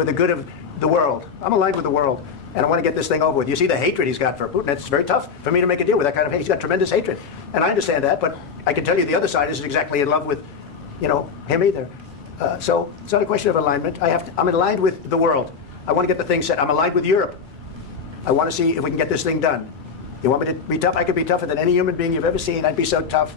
for the good of the world. I'm aligned with the world, and I want to get this thing over with. You see the hatred he's got for Putin. It's very tough for me to make a deal with that kind of hate. He's got tremendous hatred, and I understand that, but I can tell you the other side isn't exactly in love with, him either. So it's not a question of alignment. I'm aligned with the world. I want to get the thing set. I'm aligned with Europe. I want to see if we can get this thing done. You want me to be tough? I could be tougher than any human being you've ever seen. I'd be so tough.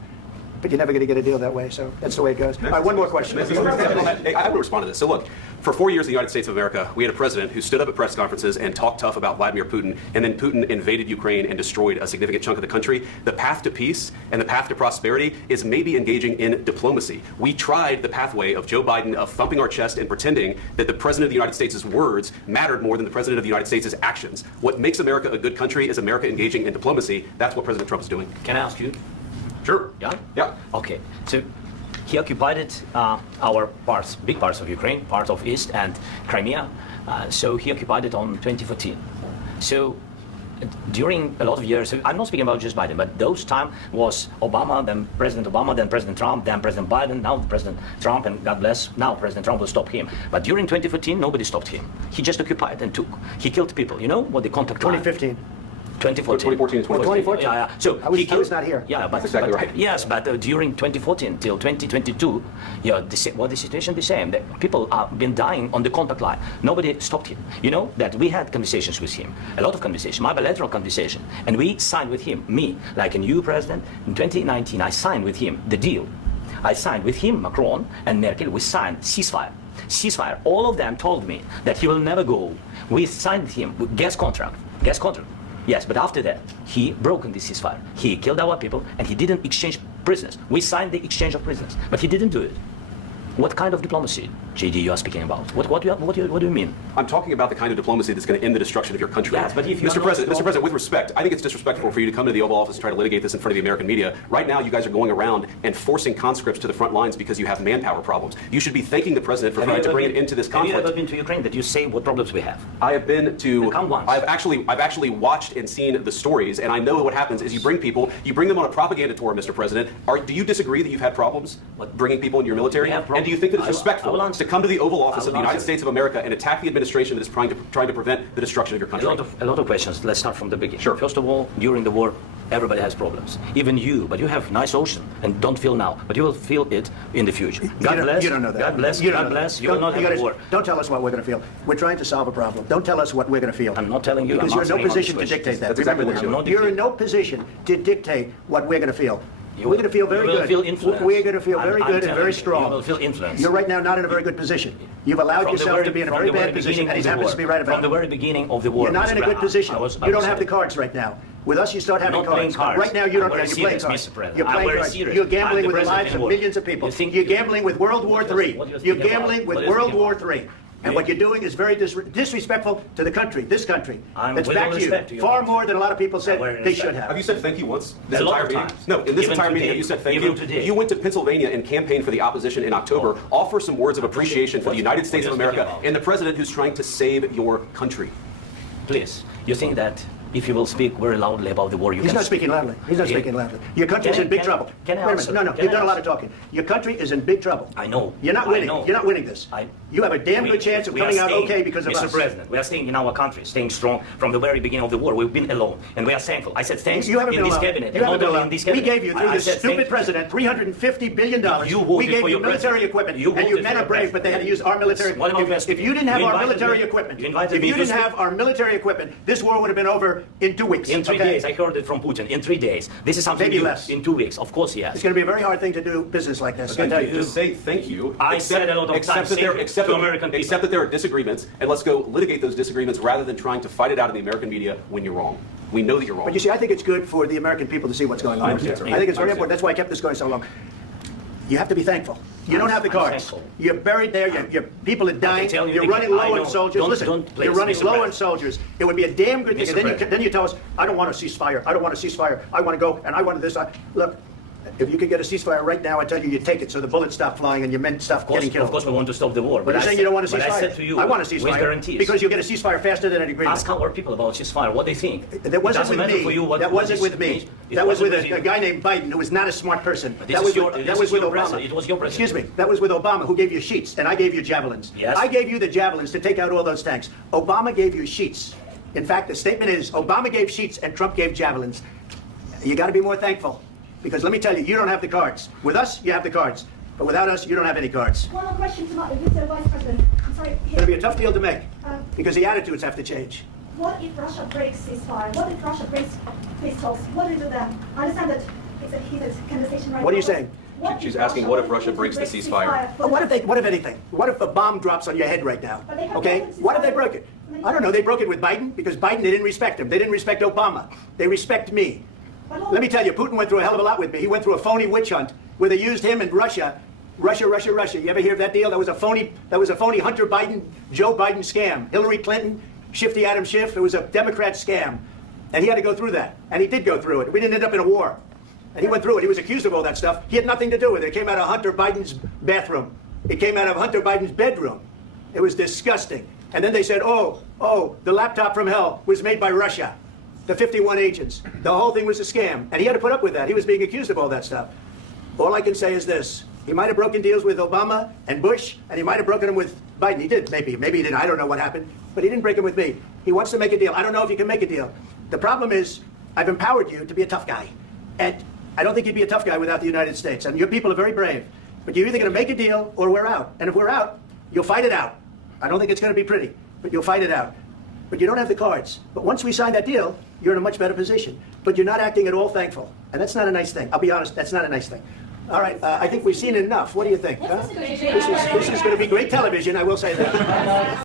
But you're never going to get a deal that way, so that's the way it goes. All right, one more question. I have to respond to this. So look, for 4 years in the United States of America, we had a president who stood up at press conferences and talked tough about Vladimir Putin, and then Putin invaded Ukraine and destroyed a significant chunk of the country. The path to peace and the path to prosperity is maybe engaging in diplomacy. We tried the pathway of Joe Biden of thumping our chest and pretending that the president of the United States' words mattered more than the president of the United States' actions. What makes America a good country is America engaging in diplomacy. That's what President Trump is doing. Can I ask you? Sure. Yeah? Yeah. Okay. So he occupied our parts, big parts of Ukraine, part of East and Crimea. So he occupied it on 2014. So during a lot of years, I'm not speaking about just Biden, but those time was Obama, then President Obama, then President Trump, then President Biden, now President Trump, and God bless, now President Trump will stop him. But during 2014, nobody stopped him. He just occupied and took. He killed people. You know what the contact 2015. 2014 and 2014. Yeah. So I was not here. Yeah, that's exactly right. Yes, but during 2014 till 2022, the situation the same. That people have been dying on the contact line. Nobody stopped him. You know that we had conversations with him, a lot of conversations, my bilateral conversation, and we signed with him. Me, like a new president in 2019, I signed with him the deal. I signed with him, Macron and Merkel. We signed ceasefire. Ceasefire. All of them told me that he will never go. We signed with him with gas contract. Gas contract. Yes, but after that, he broke the ceasefire. He killed our people, and he didn't exchange prisoners. We signed the exchange of prisoners, but he didn't do it. What kind of diplomacy, JD, you are speaking about? What do you mean? I'm talking about the kind of diplomacy that's going to end the destruction of your country. Yes, but if Mr. President, with respect, I think it's disrespectful for you to come to the Oval Office and try to litigate this in front of the American media. Right now, you guys are going around and forcing conscripts to the front lines because you have manpower problems. You should be thanking the president for trying to bring it into this conflict. Have you ever been to Ukraine that you say what problems we have? I have been to. Come once. I've actually watched and seen the stories, and I know what happens is you bring them on a propaganda tour, Mr. President. Do you disagree that you've had problems bringing people into your military? And do you think that it's respectful to come to the Oval Office of the United States of America and attack the administration that is trying to prevent the destruction of your country? A lot of questions. Let's start from the beginning. Sure. First of all, during the war, everybody has problems. Even you, but you have nice ocean and don't feel now, but you will feel it in the future. God bless. You don't know that. God bless. God bless. You will not have a war. Don't tell us what we're going to feel. We're trying to solve a problem. Don't tell us what we're going to feel. I'm not telling you. Because you're in no position to dictate that. That's exactly what you're doing. You're in no position to dictate what we're going to feel. We're going to feel very good. Feel influenced. We're going to feel very good and very strong. You will feel influence. You're right now not in a very good position. You've allowed yourself to be in a very bad position, and he happens to be right about it. From the very beginning of the war. You're not in a good position. You don't have the cards right now. With us, you start having cards. Right now, you don't have. You're playing cards. You're playing cards. You're gambling with the lives of millions of people. You're gambling with World War III. You're gambling with World War III. And what you're doing is very disrespectful to the country, this country. That's back to you. Far more than a lot of people said they should have. Have you said thank you once? This entire meeting? No, in this entire meeting you said thank you. You went to Pennsylvania and campaigned for the opposition in October. Offer some words of appreciation for the United States of America and the president who's trying to save your country. Please, you think that if you will speak very loudly about the war, He's not speaking loudly. He's not speaking loudly. Your country is in big trouble. Can I Wait a minute. No, you've done a lot of talking. Your country is in big trouble. I know. You're not winning. You're not winning this. You have a damn good chance of coming out okay because of us. Mr. President, we are staying in our country, staying strong from the very beginning of the war. We've been alone, and we are thankful. I said thanks in this cabinet. You haven't been alone. We gave you, through this stupid president, $350 billion. We gave you military equipment, and you men are brave, but they had to use our military. If you didn't have our military equipment, this war would have been over in 2 weeks. In 3 days, I heard it from Putin. In 3 days, this is something maybe new. less. In 2 weeks, of course, yes. It's going to be a very hard thing to do business like this. Just say thank you. I said a lot of times to American people. Except that there are disagreements, and let's go litigate those disagreements rather than trying to fight it out in the American media when you're wrong. We know that you're wrong. But you see, I think it's good for the American people to see what's going on. I think it's very important. That's why I kept this going so long. You have to be thankful. You don't have the cards. You're buried there. Your people are dying. You're running low on soldiers. Listen, you're running low on soldiers. It would be a damn good thing. And then you tell us, I don't want a ceasefire. I don't want a ceasefire. I want to go, and I want this. Look, If you could get a ceasefire right now, I tell you, you'd take it so the bullets stop flying and your men stop getting killed. Of course, we want to stop the war. But you're saying you don't want a ceasefire? But I said to you, I want a ceasefire. with guarantees. Because you'll get a ceasefire faster than an agreement. Ask our people about ceasefire, what they think. That wasn't with me. For you what that wasn't with me. That was with a guy named Biden, who was not a smart person. That was with Obama. It was your president. Excuse me. That was with Obama, who gave you sheets, and I gave you javelins. Yes. I gave you the javelins to take out all those tanks. Obama gave you sheets. In fact, the statement is, Obama gave sheets and Trump gave javelins. You got to be more thankful. Because let me tell you, you don't have the cards. With us, you have the cards. But without us, you don't have any cards. One more question to Mr. Vice President. I'm sorry. It's going to be a tough deal to make. Because the attitudes have to change. What if Russia breaks ceasefire? What if Russia breaks peace talks? What do you do then? I understand that it's a heated conversation right now. What are you saying? She's asking, what if Russia breaks the ceasefire? Well, what if anything? What if a bomb drops on your head right now? Okay? What if they broke it? I don't know. They broke it with Biden because Biden, they didn't respect him. They didn't respect Obama. They respect me. Let me tell you, Putin went through a hell of a lot with me. He went through a phony witch hunt where they used him and Russia. Russia. You ever hear of that deal? That was a phony Hunter Biden, Joe Biden scam. Hillary Clinton, Shifty Adam Schiff. It was a Democrat scam. And he had to go through that. And he did go through it. We didn't end up in a war. And he went through it. He was accused of all that stuff. He had nothing to do with it. It came out of Hunter Biden's bathroom. It came out of Hunter Biden's bedroom. It was disgusting. And then they said, oh, the laptop from hell was made by Russia. The 51 agents. The whole thing was a scam. And he had to put up with that. He was being accused of all that stuff. All I can say is this. He might have broken deals with Obama and Bush, and he might have broken them with Biden. He did, maybe. Maybe he didn't. I don't know what happened. But he didn't break them with me. He wants to make a deal. I don't know if he can make a deal. The problem is, I've empowered you to be a tough guy. And I don't think you'd be a tough guy without the United States. And your people are very brave. But you're either going to make a deal or we're out. And if we're out, you'll fight it out. I don't think it's going to be pretty, but you'll fight it out. But you don't have the cards. But once we sign that deal, you're in a much better position. But you're not acting at all thankful. And that's not a nice thing. I'll be honest, that's not a nice thing. All right, I think we've seen enough. What do you think? Huh? This is going to be great television, I will say that.